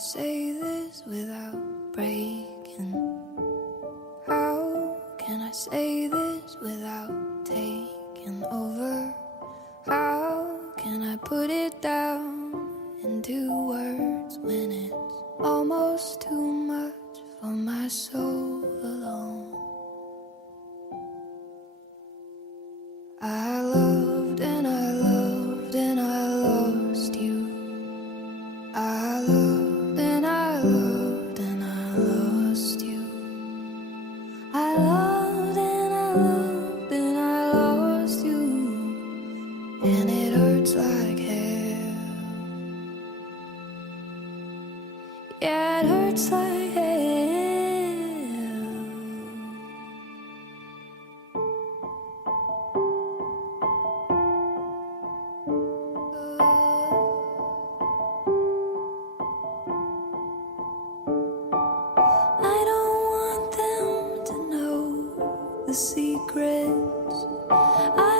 say this without breaking? How can I say this without taking over? How can I put it down into words when it's almost too much for my soul alone? I loved and I loved and I lost you. I loved and I loved and I lost you. I loved and I loved and I lost you. And it hurts like hell. Yeah, it hurts like hell. I don't want them to know the secrets I